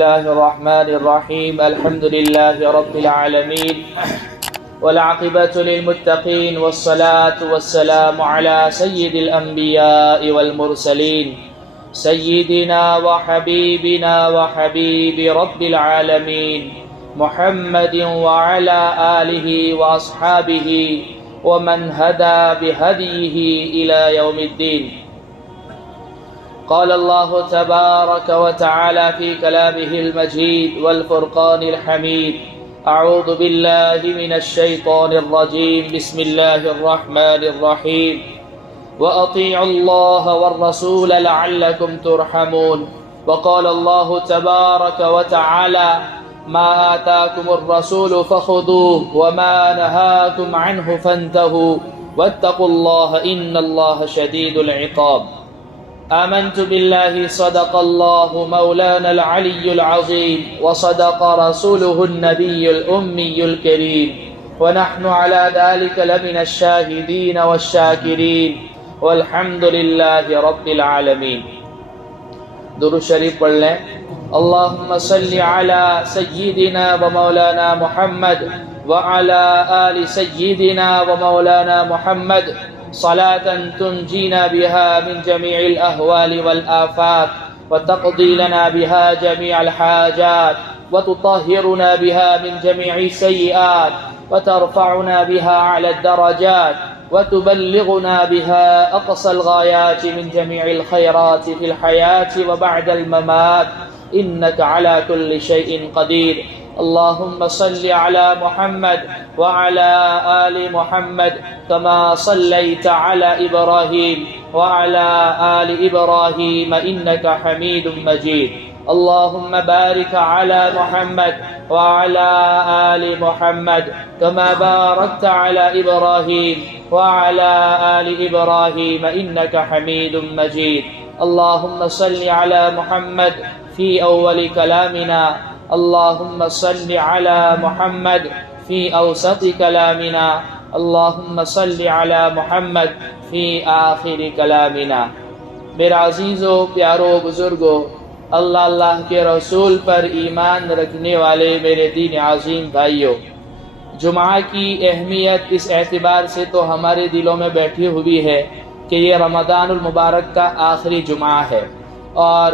الله الرحمن الرحيم. الحمد لله رب العالمين والعاقبة للمتقين والصلاة والسلام على سيد الأنبياء والمرسلين سيدنا وحبيبنا وحبيب رب العالمين محمد وعلى آله وأصحابه ومن هدى بهديه إلى يوم الدين. قال الله تبارك وتعالى في كلامه المجيد والفرقان الحميد: أعوذ بالله من الشيطان الرجيم. بسم الله الرحمن الرحيم. وأطيعوا الله والرسول لعلكم ترحمون. وقال الله تبارك وتعالى: ما آتاكم الرسول فخذوه وما نهاكم عنه فانتهوا واتقوا الله إن الله شديد العقاب. آمنت بالله صدق الله مولانا العلي العظيم وصدق رسوله النبي الأمي الكريم ونحن على ذلك لمن الشاهدين والشاكرين والحمد لله رب العالمين. درود شریف پڑھ لیں. اللهم صل على سيدنا ومولانا محمد وعلى آل سيدنا ومولانا محمد صلاة تنجينا بها من جميع الأهوال والآفات وتقضي لنا بها جميع الحاجات وتطهرنا بها من جميع السيئات وترفعنا بها على الدرجات وتبلغنا بها أقصى الغايات من جميع الخيرات في الحياة وبعد الممات إنك على كل شيء قدير. اللهم صل على محمد وعلى آل محمد كما صليت على إبراهيم وعلى آل إبراهيم إنك حميد مجيد. اللهم بارك على محمد وعلى آل محمد كما باركت على إبراهيم وعلى آل إبراهيم إنك حميد مجيد. اللهم صل على محمد في أول كلامنا. اللهم صل على محمد في أوسط كلامنا. اللهم صل على محمد في آخر كلامنا. میرے عزیزو، پیارو، بزرگو، اللہ کے رسول پر ایمان رکھنے والے میرے دین عظیم بھائیو، جمعہ کی اہمیت اس اعتبار سے تو ہمارے دلوں میں بیٹھی ہوئی ہے کہ یہ رمضان المبارک کا آخری جمعہ ہے، اور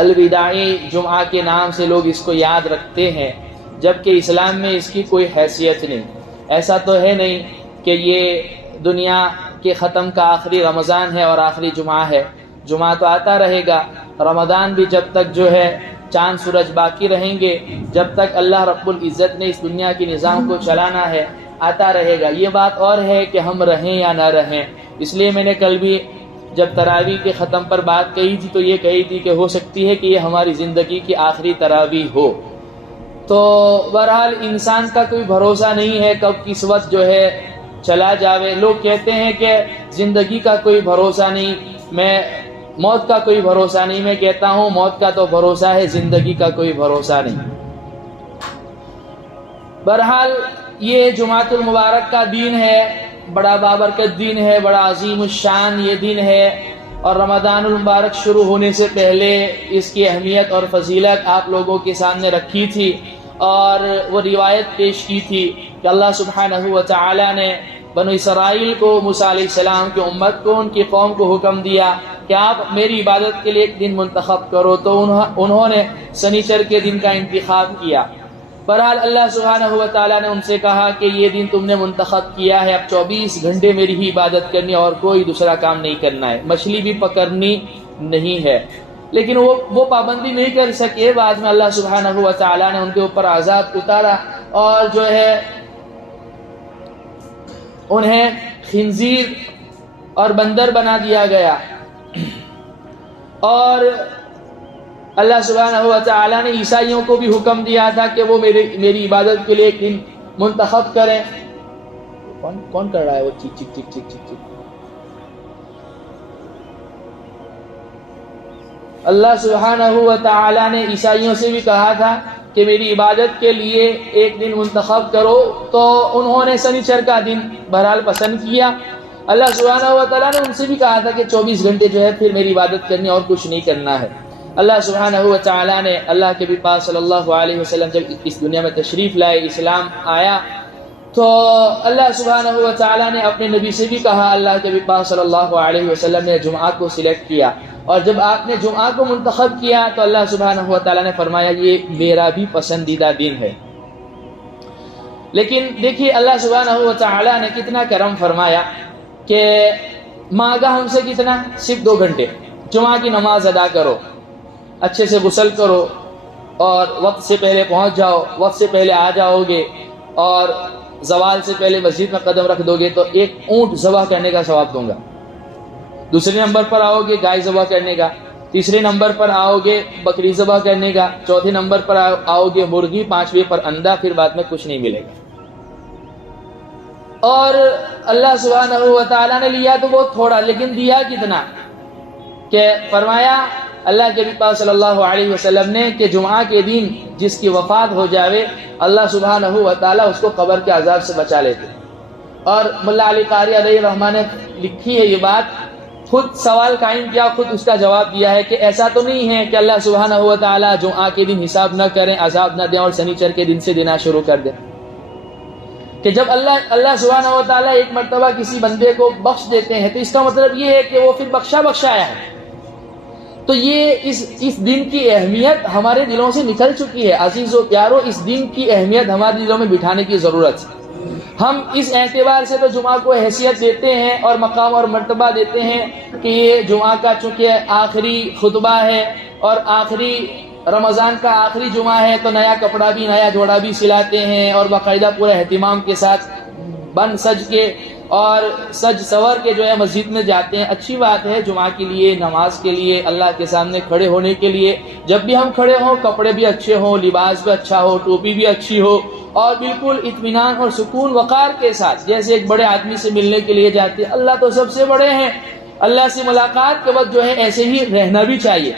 الوداعی جمعہ کے نام سے لوگ اس کو یاد رکھتے ہیں، جبکہ اسلام میں اس کی کوئی حیثیت نہیں. ایسا تو ہے نہیں کہ یہ دنیا کے ختم کا آخری رمضان ہے اور آخری جمعہ ہے. جمعہ تو آتا رہے گا، رمضان بھی جب تک جو ہے چاند سورج باقی رہیں گے، جب تک اللہ رب العزت نے اس دنیا کے نظام کو چلانا ہے، آتا رہے گا. یہ بات اور ہے کہ ہم رہیں یا نہ رہیں. اس لیے میں نے کل بھی جب تراویح کے ختم پر بات کہی تھی تو یہ کہی تھی کہ ہو سکتی ہے کہ یہ ہماری زندگی کی آخری تراویح ہو. تو بہرحال انسان کا کوئی بھروسہ نہیں ہے کب کس وقت جو ہے چلا جاوے. لوگ کہتے ہیں کہ زندگی کا کوئی بھروسہ نہیں، موت کا کوئی بھروسہ نہیں. میں کہتا ہوں موت کا تو بھروسہ ہے، زندگی کا کوئی بھروسہ نہیں. بہرحال یہ جمعۃ المبارک کا دین ہے، بڑا بابرکت دین ہے، بڑا عظیم الشان یہ دین ہے، اور رمضان المبارک شروع ہونے سے پہلے اس کی اہمیت اور فضیلت آپ لوگوں کے سامنے رکھی تھی، اور وہ روایت پیش کی تھی کہ اللہ سبحانہ و تعالی نے بنو اسرائیل کو، موسیٰ علیہ السلام کی امت کو، ان کی قوم کو حکم دیا کہ آپ میری عبادت کے لیے ایک دن منتخب کرو، تو انہوں نے سنیچر کے دن کا انتخاب کیا. بہرحال اللہ سبحانہ و تعالیٰ نے ان سے کہا کہ یہ دن تم نے منتخب کیا ہے، اب 24 گھنٹے میری ہی عبادت کرنی اور کوئی دوسرا کام نہیں کرنا ہے، مچھلی بھی پکڑنی نہیں ہے. لیکن وہ پابندی نہیں کر سکے. بعد میں اللہ سبحانہ و تعالیٰ نے ان کے اوپر عذاب اتارا اور جو ہے انہیں خنزیر اور بندر بنا دیا گیا. اور اللہ سبحانہ و تعالیٰ نے عیسائیوں کو بھی حکم دیا تھا کہ وہ میری عبادت کے لیے ایک دن منتخب کریں. کون کر رہا ہے وہ check check check check check check? Allah سبحانہ و تعالیٰ نے عیسائیوں سے بھی کہا تھا کہ میری عبادت کے لیے ایک دن منتخب کرو، تو انہوں نے سنیچر کا دن بہرحال پسند کیا. اللہ سبحانہ و تعالیٰ نے ان سے بھی کہا تھا کہ 24 گھنٹے جو ہے پھر میری عبادت کرنی اور کچھ نہیں کرنا ہے. اللہ سبحانہ و تعالیٰ نے اللہ کے نبی پاک صلی اللہ علیہ وسلم جب اس دنیا میں تشریف لائے، اسلام آیا، تو اللہ سبحانہ و تعالیٰ نے اپنے نبی سے بھی کہا، اللہ کے نبی پاک صلی اللہ علیہ وسلم نے جمعہ کو سلیکٹ کیا، اور جب آپ نے جمعہ کو منتخب کیا تو اللہ سبحانہ و تعالیٰ نے فرمایا یہ میرا بھی پسندیدہ دن ہے۔ لیکن دیکھیے اللہ سبحانہ و تعالیٰ نے کتنا کرم فرمایا کہ مانگا ہم سے کتنا؟ صرف 2 گھنٹے، جمعہ کی نماز ادا کرو، اچھے سے غسل کرو اور وقت سے پہلے پہنچ جاؤ، وقت سے پہلے آ جاؤ گے اور زوال سے پہلے مسجد میں قدم رکھ دو گے تو 1 اونٹ ذبح کرنے کا ثواب دوں گا۔ دوسرے نمبر پر آؤ گے گائے ذبح کرنے کا، تیسرے نمبر پر آؤ گے بکری ذبح کرنے کا، چوتھے نمبر پر آؤ گے مرغی، 5ویں پر انڈا، پھر بعد میں کچھ نہیں ملے گا۔ اور اللہ سبحانہ و تعالیٰ نے لیا تو بہت تھوڑا، لیکن دیا کتنا کہ فرمایا اللہ کے نبی پاک صلی اللہ علیہ وسلم نے کہ جمعہ کے دن جس کی وفات ہو جاوے اللہ سبحانہ و تعالیٰ اس کو قبر کے عذاب سے بچا لیتے۔ اور ملا علی قاری علیہ الرحمٰن نے لکھی ہے یہ بات، خود سوال قائم کیا، خود اس کا جواب دیا ہے کہ ایسا تو نہیں ہے کہ اللہ سبحانہ و تعالیٰ جمعہ کے دن حساب نہ کریں، عذاب نہ دیں اور سنیچر کے دن سے دینا شروع کر دیں، کہ جب اللہ سبحانہ و تعالیٰ ایک مرتبہ کسی بندے کو بخش دیتے ہیں تو اس کا مطلب یہ ہے کہ وہ پھر بخشایا ہے۔ تو یہ اس دن کی اہمیت ہمارے دلوں سے نکل چکی ہے۔ عزیز و پیارو، اس دن کی اہمیت ہمارے دلوں میں بٹھانے کی ضرورت ہے۔ ہم اس اعتبار سے تو جمعہ کو حیثیت دیتے ہیں اور مقام اور مرتبہ دیتے ہیں کہ یہ جمعہ کا چونکہ آخری خطبہ ہے اور آخری رمضان کا آخری جمعہ ہے تو نیا کپڑا بھی، نیا جوڑا بھی سلاتے ہیں اور باقاعدہ پورے اہتمام کے ساتھ بن سج کے اور سج سور کے جو ہے مسجد میں جاتے ہیں۔ اچھی بات ہے، جمعہ کے لیے، نماز کے لیے، اللہ کے سامنے کھڑے ہونے کے لیے جب بھی ہم کھڑے ہوں کپڑے بھی اچھے ہوں، لباس بھی اچھا ہو، ٹوپی بھی اچھی ہو اور بالکل اطمینان اور سکون وقار کے ساتھ جیسے ایک بڑے آدمی سے ملنے کے لیے جاتے ہیں۔ اللہ تو سب سے بڑے ہیں، اللہ سے ملاقات کے وقت جو ہے ایسے ہی رہنا بھی چاہیے۔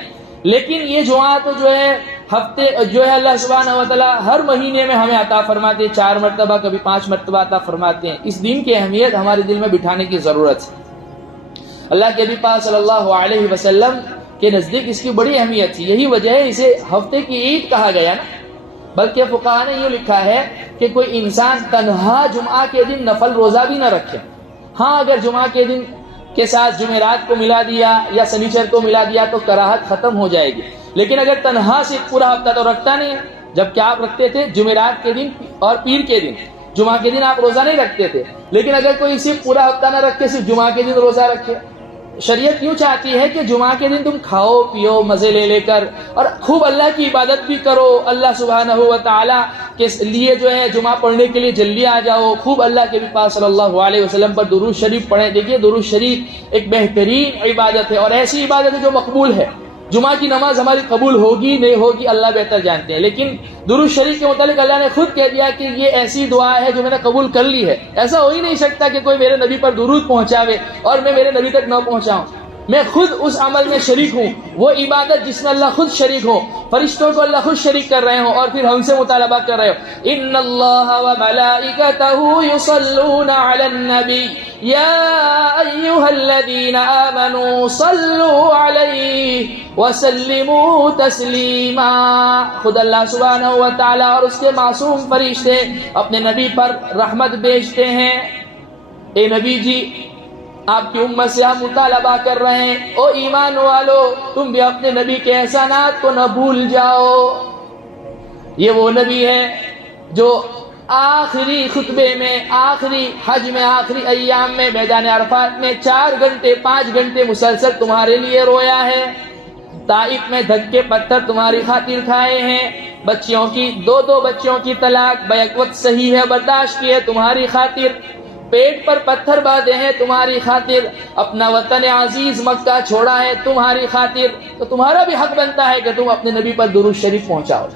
لیکن یہ جمعہ تو جو ہے ہفتے جو ہے اللہ سبحانہ و تعالیٰ ہر مہینے میں ہمیں عطا فرماتے ہیں، 4 مرتبہ کبھی 5 مرتبہ عطا فرماتے ہیں۔ اس دن کی اہمیت ہمارے دل میں بٹھانے کی ضرورت ہے۔ اللہ کے نبی پاک صلی اللہ علیہ وسلم کے نزدیک اس کی بڑی اہمیت تھی، یہی وجہ ہے اسے ہفتے کی عید کہا گیا نا۔ بلکہ فقہاء نے یہ لکھا ہے کہ کوئی انسان تنہا جمعہ کے دن نفل روزہ بھی نہ رکھے۔ ہاں اگر جمعہ کے دن کے ساتھ جمعرات کو ملا دیا یا سنیچر کو ملا دیا تو کراہت ختم ہو جائے گی، لیکن اگر تنہا سے پورا ہفتہ تو رکھتا نہیں ہے، جبکہ آپ رکھتے تھے جمعرات کے دن اور پیر کے دن، جمعہ کے دن آپ روزہ نہیں رکھتے تھے، لیکن اگر کوئی صرف پورا ہفتہ نہ رکھے، صرف جمعہ کے دن روزہ رکھے۔ شریعت یوں چاہتی ہے کہ جمعہ کے دن تم کھاؤ پیو مزے لے کر اور خوب اللہ کی عبادت بھی کرو، اللہ سبحانہ و تعالیٰ کے لیے جو ہے جمعہ پڑھنے کے لیے جلدی آ جاؤ، خوب اللہ کے نبی پاک صلی اللہ علیہ وسلم پر درود شریف پڑھیں۔ دیکھیے درود شریف ایک بہترین عبادت ہے اور ایسی عبادت ہے جو مقبول ہے۔ جمعہ کی نماز ہماری قبول ہوگی نہیں ہوگی اللہ بہتر جانتے ہیں، لیکن درود شریف کے متعلق اللہ نے خود کہہ دیا کہ یہ ایسی دعا ہے جو میں نے قبول کر لی ہے۔ ایسا ہو ہی نہیں سکتا کہ کوئی میرے نبی پر درود پہنچاوے اور میں میرے نبی تک نہ پہنچاؤں۔ میں خود اس عمل میں شریک ہوں، وہ عبادت جس میں اللہ خود شریک ہو، فرشتوں کو اللہ خود شریک کر رہے ہوں اور پھر ہم سے مطالبہ کر رہے ہو۔ ان اللہ وملائکتہ یصلون علی النبی یا ایھا الذین آمنوا صلوا علیہ وسلموا تسلیما۔ خود اللہ سبحانہ و تعالیٰ اور اس کے معصوم فرشتے اپنے نبی پر رحمت بھیجتے ہیں۔ اے نبی جی، آپ کی امت سے ہم مطالبہ کر رہے ہیں، او ایمان والو تم بھی اپنے نبی کے احسانات کو نہ بھول جاؤ۔ یہ وہ نبی ہے جو آخری خطبے میں، آخری حج میں، آخری ایام میں میدان عرفات میں 4 گھنٹے 5 گھنٹے مسلسل تمہارے لیے رویا ہے، طائف میں دھکے پتھر تمہاری خاطر کھائے ہیں، بچیوں کی 2 بچیوں کی طلاق بیک وقت صحیح ہے برداشت کی ہے تمہاری خاطر، پیٹ پر پتھر باندھے ہیں تمہاری خاطر، اپنا وطن عزیز مکہ چھوڑا ہے تمہاری خاطر، تو تمہارا بھی حق بنتا ہے کہ تم اپنے نبی پر درود شریف پہنچاؤ۔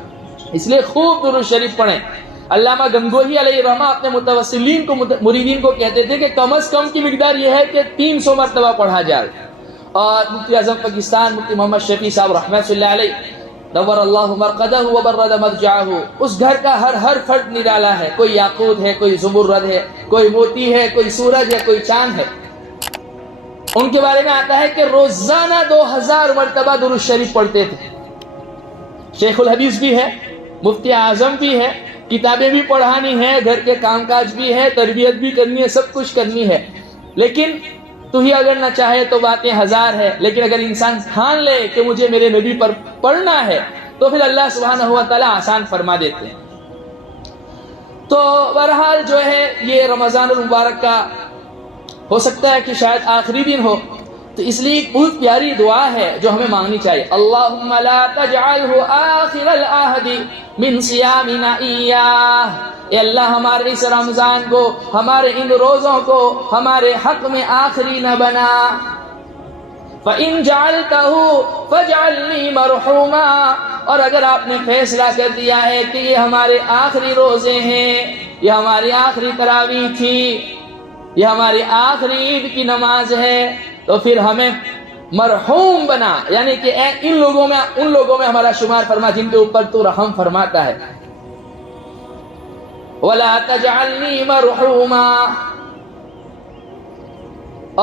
اس لیے خوب درود شریف پڑھیں۔ علامہ گنگوہی علیہ الرحمہ اپنے متوسلین کو، مریدین کو کہتے تھے کہ کم از کم کی مقدار یہ ہے کہ 300 مرتبہ پڑھا جائے۔ اور مفتی اعظم پاکستان مفتی محمد شفیع صاحب رحمۃ اللہ علیہ نور اللہ مرقدہ وبرد مرجعہ، اس گھر کا ہر فرد نرالا ہے، کوئی یاقوت ہے، کوئی زمرد ہے، کوئی موتی ہے، کوئی سورج ہے، کوئی چاند ہے۔ ان کے بارے میں آتا ہے کہ روزانہ 2000 مرتبہ درود شریف پڑھتے تھے. شیخ الحدیث بھی ہے, مفتی اعظم بھی ہے, کتابیں بھی پڑھانی ہے, گھر کے کام کاج بھی ہے, تربیت بھی کرنی ہے, سب کچھ کرنی ہے. لیکن تو ہی اگر نہ چاہے تو باتیں ہزار ہے, لیکن اگر انسان ٹھان لے کہ مجھے میرے نبی پر پڑھنا ہے تو پھر اللہ سبحانہ و تعالیٰ آسان فرما دیتے ہیں. تو بہرحال جو ہے یہ رمضان المبارک کا ہو سکتا ہے کہ شاید آخری دن ہو, تو اس لیے ایک بہت پیاری دعا ہے جو ہمیں مانگنی چاہیے. اللہم لا تجعلہ آخر العہد من صیامنا ایاہ, اے اللہ ہمارے اس رمضان کو, ہمارے ان روزوں کو ہمارے حق میں آخری نہ بنا. فَإِن جَعَلْتَهُ فَاجْعَلْنِي مَرْحُومًا, اور اگر آپ نے فیصلہ کر دیا ہے کہ یہ ہمارے آخری روزے ہیں, یہ ہماری آخری تراویح تھی, یہ ہماری آخری عید کی نماز ہے, تو پھر ہمیں مرحوم بنا, یعنی کہ ان لوگوں میں ہمارا شمار فرما جن کے اوپر تو رحم فرماتا ہے. وَلَا تَجْعَلْنِي مَرْحُومًا,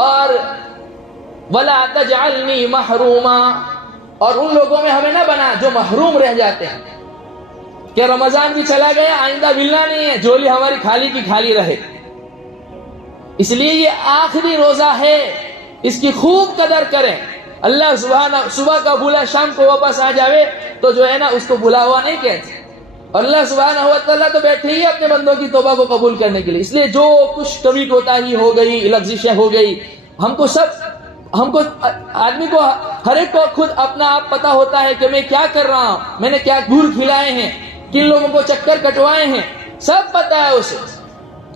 اور وَلَا تَجْعَلْنِي مَحْرُومًا, اور ان لوگوں میں ہمیں نہ بنا جو محروم رہ جاتے ہیں کہ رمضان بھی چلا گیا, آئندہ ملنا نہیں ہے, جھولی ہماری خالی کی خالی رہے. اس لیے یہ آخری روزہ ہے, اس کی خوب قدر کریں. اللہ صبح کا بھولا شام کو واپس آ جاوے تو جو ہے نا اس کو بھولا ہوا نہیں کہتے, اور اللہ سبحانہ و تعالیٰ تو بیٹھے ہی اپنے بندوں کی توبہ کو قبول کرنے کے لیے. اس لیے جو کچھ کمی کوتاہی ہو گئی, لغزشیں ہو گئی, ہم کو آدمی کو ہر ایک کو خود اپنا آپ پتا ہوتا ہے کہ میں کیا کر رہا ہوں, میں نے کیا گور کھلائے ہیں, کن لوگوں کو چکر کٹوائے ہیں, سب پتا ہے اسے.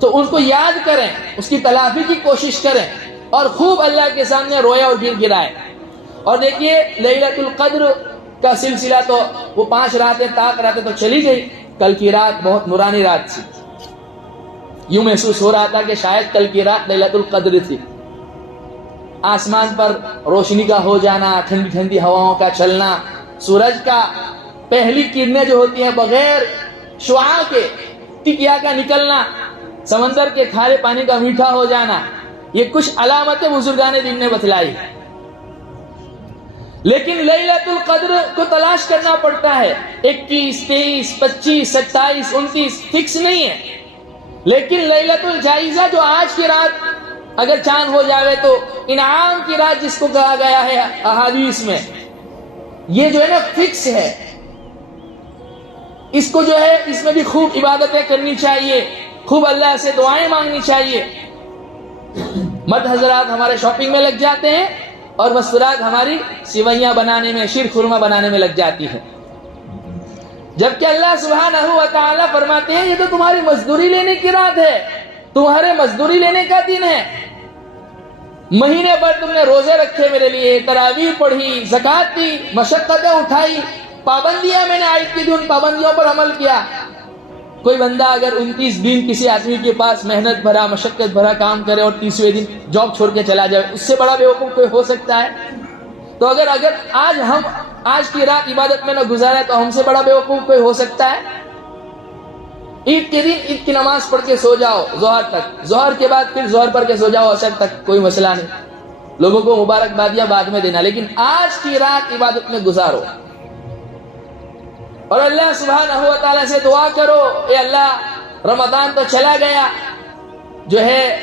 تو ان کو یاد کریں, اس کی تلافی کی کوشش کریں, اور خوب اللہ کے سامنے روئے اور گر گرائے. اور دیکھیے لیلۃ القدر کا سلسلہ تو وہ 5 راتیں طاق راتیں تو چلی گئی, کل کی رات بہت نورانی رات تھی. یوں محسوس ہو رہا تھا کہ شاید کل کی رات لیلۃ القدر تھی. آسمان پر روشنی کا ہو جانا, ٹھنڈی ٹھنڈی ہواؤں کا چلنا, سورج کا پہلی کرنیں جو ہوتی ہیں بغیر شعاع کے ٹکیا کا نکلنا, سمندر کے کھارے پانی کا میٹھا ہو جانا, یہ کچھ علامتیں بزرگان دین نے بتلائی. لیکن لیلۃ القدر کو تلاش کرنا پڑتا ہے. 21, 23, 25, 27, 29 فکس نہیں ہے. لیکن لیلۃ الجائزہ جو آج کی رات اگر چاند ہو جاوے تو انعام کی رات جس کو کہا گیا ہے احادیث میں, یہ جو ہے نا فکس ہے. اس کو جو ہے اس میں بھی خوب عبادتیں کرنی چاہیے, خوب اللہ سے دعائیں مانگنی چاہیے. مرد حضرات ہمارے شاپنگ میں لگ جاتے ہیں اور مستورات ہماری سیویاں بنانے میں, شیر خورما بنانے میں لگ جاتی ہے, جبکہ اللہ سبحانہ و تعالیٰ فرماتے ہیں یہ تو تمہاری مزدوری لینے کی رات ہے, تمہارے مزدوری لینے کا دن ہے. مہینے بھر تم نے روزے رکھے میرے لیے, تراویح پڑھی, زکات دی, مشقتیں اٹھائی, پابندیاں میں نے عائد کی دی, ان پابندیوں پر عمل کیا. کوئی بندہ اگر 29 دن کسی آدمی کے پاس محنت بھرا, مشقت بھرا کام کرے اور 30ویں دن جاب چھوڑ کے چلا جائے, اس سے بڑا بیوقوف کوئی ہو سکتا ہے؟ تو اگر آج کی رات عبادت میں نہ گزارے تو ہم سے بڑا بیوقوف کوئی ہو سکتا ہے؟ عید کے دن عید کی نماز پڑھ کے سو جاؤ ظہر تک, ظہر کے بعد پھر ظہر پڑھ کے سو جاؤ عصر تک, کوئی مسئلہ نہیں, لوگوں کو مبارکبادیاں بعد میں دینا, لیکن آج کی رات عبادت میں گزارو. اور اللہ سبحانہ و تعالیٰ سے دعا کرو, اے اللہ رمضان تو چلا گیا, جو ہے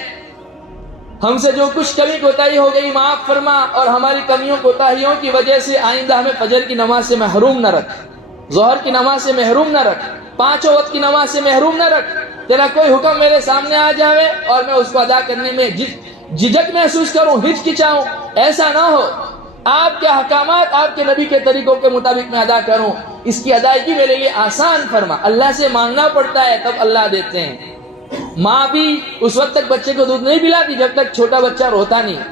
ہم سے جو کچھ کمی کوتاہی ہو گئی معاف فرما, اور ہماری کمیوں کوتاہیوں کی وجہ سے آئندہ ہمیں فجر کی نماز سے محروم نہ رکھ, ظہر کی نماز سے محروم نہ رکھ, 5 وقت کی نماز سے محروم نہ رکھ. تیرا کوئی حکم میرے سامنے آ جاوے اور میں اس کو ادا کرنے میں جھجک محسوس کروں, ہچکچاؤں, ایسا نہ ہو. آپ کے احکامات آپ کے نبی کے طریقوں کے مطابق میں ادا کروں, اس کی ادائیگی میرے لیے آسان فرما. اللہ سے مانگنا پڑتا ہے تب اللہ دیتے ہیں. ماں بھی اس وقت تک بچے کو دودھ نہیں پلاتی جب تک چھوٹا بچہ روتا نہیں.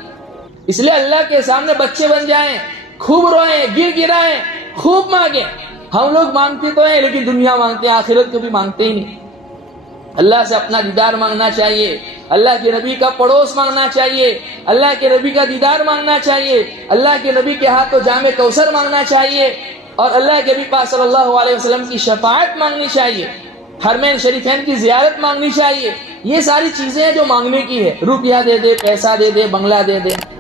اس لیے اللہ کے سامنے بچے بن جائیں, خوب روئیں, گر گرائیں, خوب مانگیں. ہم لوگ مانگتے تو ہیں لیکن دنیا مانگتے ہیں, آخرت کو بھی مانگتے ہی نہیں. اللہ سے اپنا دیدار مانگنا چاہیے, اللہ کے نبی کا پڑوس مانگنا چاہیے, اللہ کے نبی کا دیدار مانگنا چاہیے, اللہ کے نبی کے ہاتھوں جام کوثر مانگنا چاہیے, اور اللہ کے نبی پاک صلی اللہ علیہ وسلم کی شفاعت مانگنی چاہیے, حرمین شریفین کی زیارت مانگنی چاہیے. یہ ساری چیزیں ہیں جو مانگنے کی ہے. روپیہ دے دے, پیسہ دے دے, بنگلہ دے دے,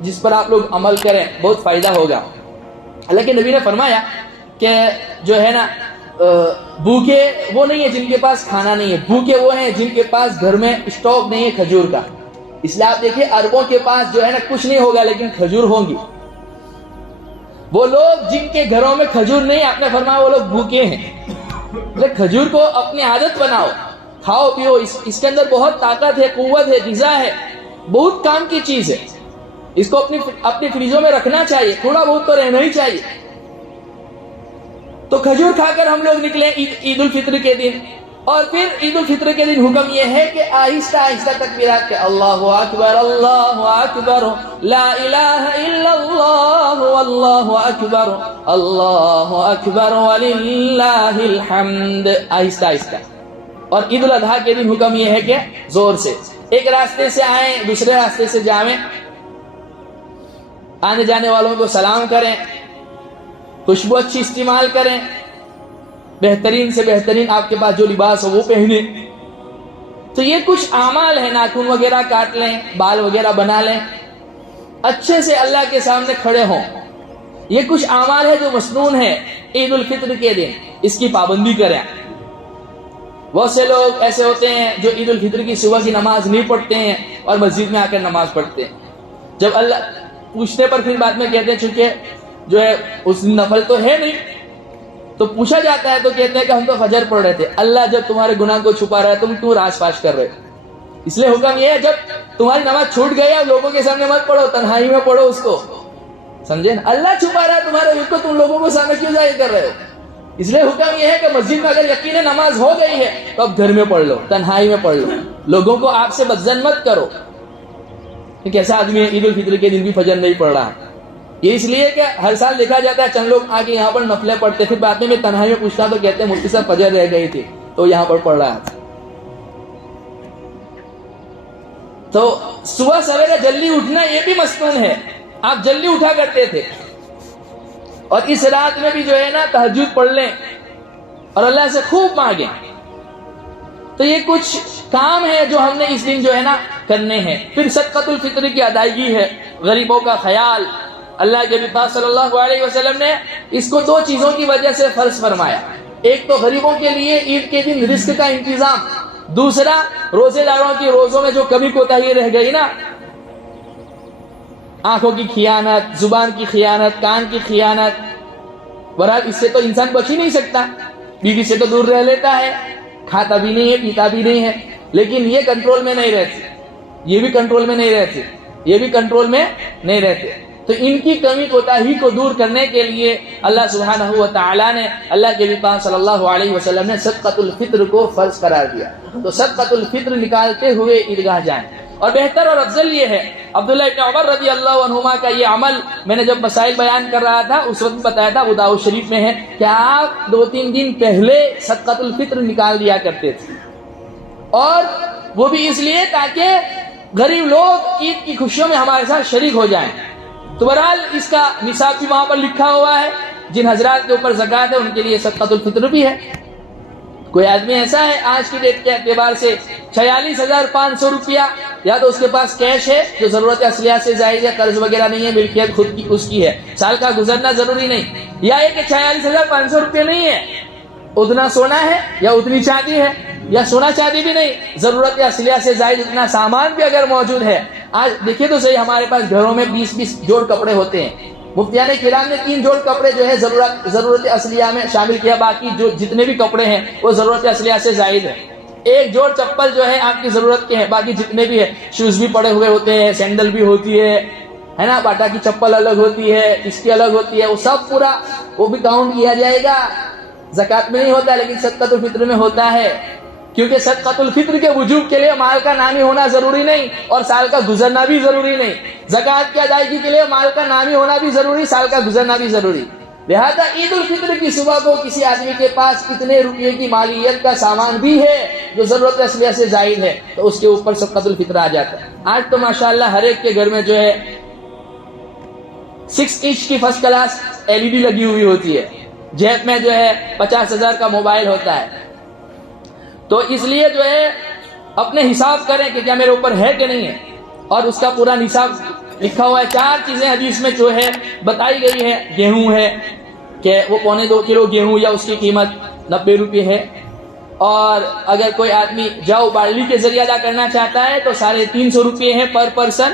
جس پر آپ لوگ عمل کریں بہت فائدہ ہوگا. اللہ کے نبی نے فرمایا کہ جو ہے نا بھوکے وہ نہیں ہے جن کے پاس کھانا نہیں ہے, بھوکے وہ ہیں جن کے پاس گھر میں اسٹاک نہیں ہے کھجور کا. اس لیے آپ دیکھیں عربوں کے پاس جو ہے نا کچھ نہیں ہوگا لیکن کھجور ہوں گی. وہ لوگ جن کے گھروں میں کھجور نہیں, آپ نے فرمایا وہ لوگ بھوکے ہیں. کھجور کو اپنی عادت بناؤ, کھاؤ پیو, اس کے اندر بہت طاقت ہے, قوت ہے, غذا ہے, بہت کام کی چیز ہے. اس کو اپنی فریزوں میں رکھنا چاہیے, تھوڑا بہت تو رہنا ہی چاہیے. تو کھجور کھا کر ہم لوگ نکلے عید الفطر کے دن. اور پھر عید الفطر کے دن حکم یہ ہے کہ آہستہ آہستہ تکبیرات کے اللہ اکبر اللہ اکبر لا الہ الا اللہ واللہ اکبر وللہ الحمد, آہستہ آہستہ. اور عید الاضحیٰ کے دن حکم یہ ہے کہ زور سے, ایک راستے سے آئیں دوسرے راستے سے جائیں, آنے جانے والوں کو سلام کریں, خوشبو اچھی استعمال کریں, بہترین سے بہترین آپ کے پاس جو لباس ہو وہ پہنیں. تو یہ کچھ اعمال ہیں, ناخن وغیرہ کاٹ لیں, بال وغیرہ بنا لیں, اچھے سے اللہ کے سامنے کھڑے ہوں. یہ کچھ اعمال ہے جو مسنون ہے عید الفطر کے دن, اس کی پابندی کریں. بہت سے لوگ ایسے ہوتے ہیں جو عید الفطر کی صبح کی نماز نہیں پڑھتے ہیں اور مسجد میں آ کر نماز پڑھتے ہیں. جب اللہ پوچھنے پر پھر بعد میں کہتے ہیں چونکہ جو ہے اس نفل تو ہے نہیں, تو پوچھا جاتا ہے تو کہتے ہیں کہ ہم تو فجر پڑھ رہے تھے. اللہ جب تمہارے گناہ کو چھپا رہا ہے تم کیوں راز پاش کر رہے ہو؟ اس لیے حکم یہ ہے جب تمہاری نماز چھوٹ گئی ہے لوگوں کے سامنے مت پڑھو, تنہائی میں پڑھو اس کو, سمجھے نا. اللہ چھپا رہا ہے تمہارے, اس کو تم لوگوں کے سامنے کیوں ظاہر کر رہے ہو؟ اس لیے حکم یہ ہے کہ مسجد میں اگر یقین نماز ہو گئی ہے تو اب گھر میں پڑھ لو, تنہائی میں پڑھ لو, لوگوں کو آپ سے بدظن مت کرو. ایک ایسا آدمی ہے عید الفطر کے دن بھی فجر نہیں پڑھ رہا. یہ اس لیے کہ ہر سال دیکھا جاتا ہے چند لوگ آ کے یہاں پر نفلیں پڑھتے, پھر بعد میں تنہائی میں پوچھتا تو کہتے ہیں مفتی صاحب فجر رہ گئی تھی تو یہاں پر پڑھ رہا تھا. تو صبح سویرے جلدی اٹھنا یہ بھی مسنون ہے, آپ جلدی اٹھا کرتے تھے. اور اس رات میں بھی جو ہے نا تہجد پڑھ لیں اور اللہ سے خوب مانگیں. تو یہ کچھ کام ہے جو ہم نے اس دن جو ہے نا کرنے ہیں. پھر صدقۃ الفطر کی ادائیگی ہے, غریبوں کا خیال. اللہ کے نبی صلی اللہ علیہ وسلم نے اس کو دو چیزوں کی وجہ سے فرض فرمایا. ایک تو غریبوں کے لیے عید کے دن رزق کا انتظام, دوسرا روزے داروں کی روزوں میں جو کمی کوتاہی رہ گئی نا, آنکھوں کی خیانت, زبان کی خیانت, کان کی خیانت, بہرحال اس سے تو انسان بچ ہی نہیں سکتا. بیوی سے تو دور رہ لیتا ہے, کھاتا بھی نہیں ہے, پیتا بھی نہیں ہے, لیکن یہ کنٹرول میں نہیں رہتی, یہ بھی کنٹرول میں نہیں رہتی, یہ بھی کنٹرول میں نہیں رہتے. تو ان کی کمی کوتاہی کو دور کرنے کے لیے اللہ سبحانہ و تعالیٰ نے, اللہ کے نبی صلی اللہ علیہ وسلم نے صدقۃ الفطر کو فرض قرار دیا. تو صدقۃ الفطر نکالتے ہوئے عیدگاہ جائیں. اور بہتر اور افضل یہ ہے, عبداللہ ابن عمر رضی اللہ عنہما کا یہ عمل میں نے جب مسائل بیان کر رہا تھا اس وقت بتایا تھا, ابو داؤد شریف میں ہے کہ آپ 2-3 دن پہلے صدقۃ الفطر نکال دیا کرتے تھے. اور وہ بھی اس لیے تاکہ غریب لوگ عید کی خوشیوں میں ہمارے ساتھ شریک ہو جائیں. تو بہرحال اس کا نصاب بھی وہاں پر لکھا ہوا ہے. جن حضرات کے اوپر زکوٰۃ ہے ان کے لیے صدقۃ الفطر بھی ہے. کوئی آدمی ایسا ہے آج کی ڈیٹ کے اعتبار سے 46,500 روپیہ, یا تو اس کے پاس کیش ہے جو ضرورت اصلیہ سے زائد ہے, قرض وغیرہ نہیں ہے, ملکیت خود کی اس کی ہے, سال کا گزرنا ضروری نہیں, یا یہ کہ 46,500 روپیہ نہیں ہے, اتنا سونا ہے یا اتنی چاندی ہے, یا سونا چاندی بھی نہیں, ضرورت اصلیہ سے زائد اتنا سامان بھی اگر موجود ہے. آج دیکھیے تو صحیح, ہمارے پاس گھروں میں 20-20 جوڑ کپڑے ہوتے ہیں. مفتیان کرام نے 3 جوڑ کپڑے جو ہے ضرورت اصلیہ میں شامل کیا, باقی جو جتنے بھی کپڑے ہیں وہ ضرورت اصلیہ سے زائد ہے. 1 جوڑ چپل جو ہے آپ کی ضرورت کے ہیں, باقی جتنے بھی ہے شوز بھی پڑے ہوئے ہوتے ہیں, سینڈل بھی ہوتی ہے نا, باٹا کی چپل الگ ہوتی ہے, اس کی الگ ہوتی ہے, وہ سب پورا وہ بھی کاؤنٹ کیا جائے گا. زکوٰۃ میں نہیں ہوتا لیکن صدقۃ الفطر میں ہوتا ہے, کیونکہ صدقۃ الفطر کے وجوب کے لیے مال کا نامی ہونا ضروری نہیں اور سال کا گزرنا بھی ضروری نہیں. زکوٰۃ کی ادائیگی کے لیے مال کا نامی ہونا بھی ضروری, سال کا گزرنا بھی ضروری. لہذا عید الفطر کی صبح کو کسی آدمی کے پاس کتنے روپے کی مالیت کا سامان بھی ہے جو ضرورت اصلیہ سے زائد ہے تو اس کے اوپر صدقۃ الفطر آ جاتا ہے. آج تو ماشاءاللہ ہر ایک کے گھر میں جو ہے 6 انچ کی فرسٹ کلاس LED لگی ہوئی ہوتی ہے, جیب میں جو ہے 50,000 کا موبائل ہوتا ہے. تو اس لیے جو ہے اپنے حساب کریں کہ کیا میرے اوپر ہے کہ نہیں ہے, اور اس کا پورا نصاب لکھا ہوا ہے 4 چیزیں حدیث میں جو ہے بتائی گئی ہے. گیہوں ہے کہ وہ 1.25 کلو گیہوں یا اس کی قیمت 90 روپے ہے. اور اگر کوئی آدمی جو بارلی کے ذریعے ادا کرنا چاہتا ہے تو 350 روپے ہے پر پرسن،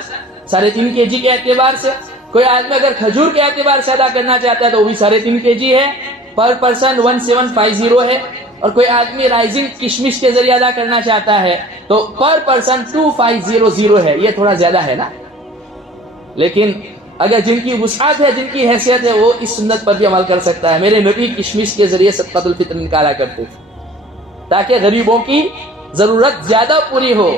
3.5 kg کے اعتبار سے. کوئی آدمی اگر کھجور کے اعتبار سے ادا کرنا چاہتا ہے تو وہ بھی 3.5 kg ہے پر پرسن 1750 ہے. اور کوئی آدمی رائزنگ کشمش کے ذریعے ادا کرنا چاہتا ہے تو پر پرسن 2500 ہے. یہ تھوڑا زیادہ ہے نا، لیکن اگر جن کی وسعت ہے، جن کی حیثیت ہے، وہ اس سنت پر بھی عمل کر سکتا ہے. میرے نبی کشمش کے ذریعے صدقۃ الفطر نکالا کرتے تھے تاکہ غریبوں کی ضرورت زیادہ پوری ہو،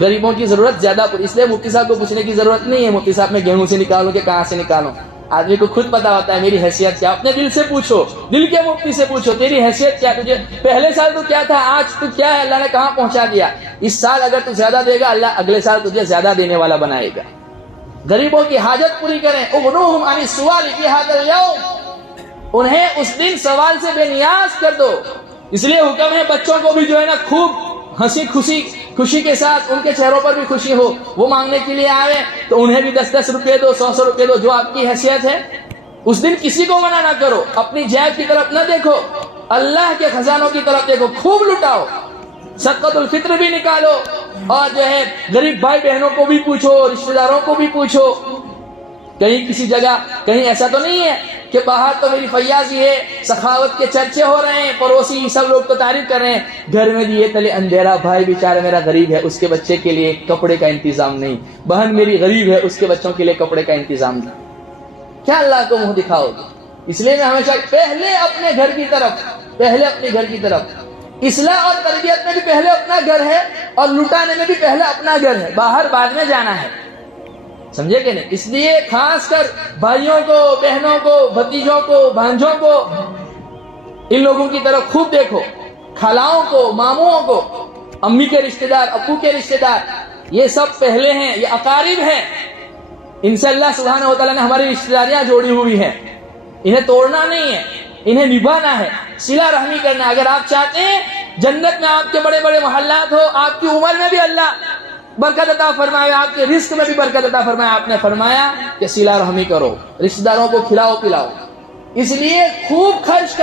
غریبوں کی ضرورت زیادہ پوری. اس لیے مفتی صاحب کو پوچھنے کی ضرورت نہیں ہے مفتی صاحب میں گیہوں سے نکالوں کہ کہاں سے نکالوں. آدمی کو خود پتا ہوتا ہے میری حیثیت کیا. اپنے دل سے پوچھو، دل کے مفتی سے پوچھو تیری حیثیت کیا. تجھے پہلے سال تو کیا تھا، آج تو کیا ہے، اللہ نے کہاں پہنچا دیا. اس سال اگر تو زیادہ دے گا، اللہ اگلے سال تجھے زیادہ دینے والا بنائے گا. غریبوں کی حاجت پوری کریں. اغنوہم عن السؤال فی ھذا اليوم، انہیں اس دن سوال سے بے نیاز کر دو. اس لیے حکم ہے بچوں کو بھی جو ہے نا خوب ہنسی خوشی کے ساتھ ان کے چہروں پر بھی خوشی ہو. وہ مانگنے کے لیے آئے تو انہیں بھی 10 روپے دو، 100 روپے دو، جو آپ کی حیثیت ہے. اس دن کسی کو منع نہ کرو. اپنی جیب کی طرف نہ دیکھو، اللہ کے خزانوں کی طرف دیکھو. خوب لٹاؤ، صدقۃ الفطر بھی نکالو، اور جو ہے غریب بھائی بہنوں کو بھی پوچھو، رشتہ داروں کو بھی پوچھو. کہیں کسی جگہ کہیں ایسا تو نہیں ہے کہ باہر تو میری فیاضی ہے، سخاوت کے چرچے ہو رہے ہیں، پڑوسی سب لوگ تو تعریف کر رہے ہیں، گھر میں دیے تلے اندھیرا، بھائی بیچارہ میرا غریب ہے، اس کے بچے کے لیے کپڑے کا انتظام نہیں، بہن میری غریب ہے، اس کے بچوں کے لیے کپڑے کا انتظام نہیں. کیا اللہ کو منہ دکھاؤ گے؟ اس لیے میں ہمیشہ پہلے اپنے گھر کی طرف اصلاح اور تربیت میں بھی پہلے اپنا گھر ہے، اور لٹانے میں بھی پہلے اپنا گھر ہے. باہر بعد میں جانا ہے، سمجھے کہ نہیں؟ اس لیے خاص کر بھائیوں کو، بہنوں کو، بھتیجوں کو، بھانجوں کو، ان لوگوں کی طرف خوب دیکھو. خالاؤں کو، ماموں کو، امی کے رشتہ دار، ابو کے رشتہ دار، یہ سب پہلے ہیں، یہ اقارب ہیں. ان سے اللہ سبحانہ و تعالیٰ نے ہماری رشتہ داریاں جوڑی ہوئی ہیں. انہیں توڑنا نہیں ہے، انہیں نبھانا ہے، صلہ رحمی کرنا. اگر آپ چاہتے ہیں جنت میں آپ کے بڑے بڑے محلات ہو، آپ کی عمر میں بھی اللہ برکت عطا فرمائے، آپ کے رزق میں بھی برکت عطا فرمائے، آپ نے فرمایا کہ صلہ رحمی کرو، رشتہ داروں کو کھلاؤ پلاؤ. اس لیے خوب خرچ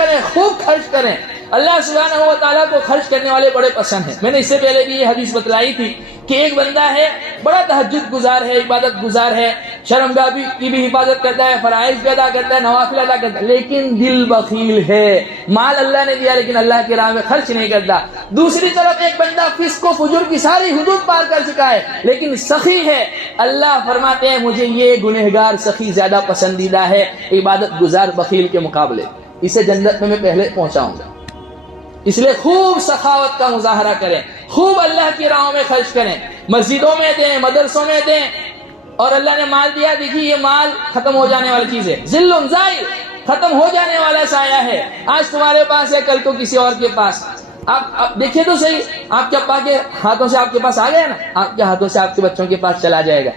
کریں. اللہ سبحانہ و تعالیٰ کو خرچ کرنے والے بڑے پسند ہیں. میں نے اس سے پہلے بھی یہ حدیث بتلائی تھی کہ ایک بندہ ہے، بڑا تہجد گزار ہے، عبادت گزار ہے، شرمگاہ کی بھی حفاظت کرتا ہے، فرائض بھی ادا کرتا ہے، نوافل ادا کرتا ہے، لیکن دل بخیل ہے. مال اللہ نے دیا لیکن اللہ کی راہ میں خرچ نہیں کرتا. دوسری طرف ایک بندہ فسق و فجور کی ساری حدود پار کر چکا ہے لیکن سخی ہے. اللہ فرماتے ہیں مجھے یہ گنہگار سخی زیادہ پسندیدہ ہے عبادت گزار بخیل کے مقابلے. اسے جنت میں پہلے پہنچاؤں گا. اس لیے خوب سخاوت کا مظاہرہ کریں، خوب اللہ کی راہوں میں خرچ کریں، مسجدوں میں دیں، مدرسوں میں دیں. اور اللہ نے مال دیا، دیکھیے یہ مال ختم ہو جانے والی چیز ہے، ذل زائل، ختم ہو جانے والا سایہ ہے. آج تمہارے پاس ہے، کل کو کسی اور کے پاس. آپ دیکھیں تو صحیح، آپ کے ابا کے ہاتھوں سے آپ کے پاس آ گیا نا، آپ کے ہاتھوں سے آپ کے بچوں کے پاس چلا جائے گا.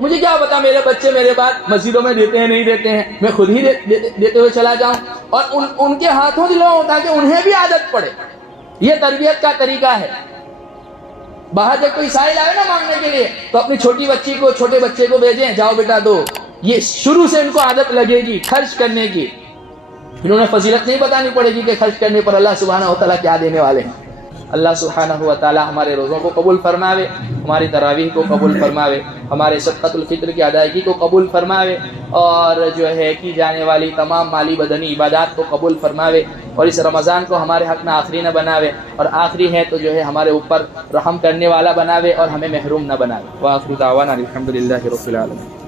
مجھے کیا پتا میرے بچے میرے بعد مسجدوں میں دیتے ہیں نہیں دیتے ہیں، میں خود ہی دیتے ہوئے چلا جاؤں اور ان کے ہاتھوں دلاؤں تاکہ انہیں بھی عادت پڑے. یہ تربیت کا طریقہ ہے. باہر جب کوئی سائل آئے نا مانگنے کے لیے تو اپنی چھوٹی بچی کو، چھوٹے بچے کو بھیجیں، جاؤ بیٹا دو. یہ شروع سے ان کو عادت لگے گی خرچ کرنے کی. انہوں نے فضیلت نہیں بتانی پڑے گی کہ خرچ کرنے پر اللہ سبحانہ و تعالیٰ کیا دینے والے ہیں. اللہ سبحانہ و تعالیٰ ہمارے روزوں کو قبول فرماوے، ہماری تراویح کو قبول فرماوے، ہمارے صدقۃ الفطر کی ادائیگی کو قبول فرماوے، اور جو ہے کی جانے والی تمام مالی بدنی عبادات کو قبول فرماوے، اور اس رمضان کو ہمارے حق میں آخری نہ بناوے، اور آخری ہے تو جو ہے ہمارے اوپر رحم کرنے والا بناوے اور ہمیں محروم نہ بناوے. وآخر دعوانا الحمدللہ رب العالمین.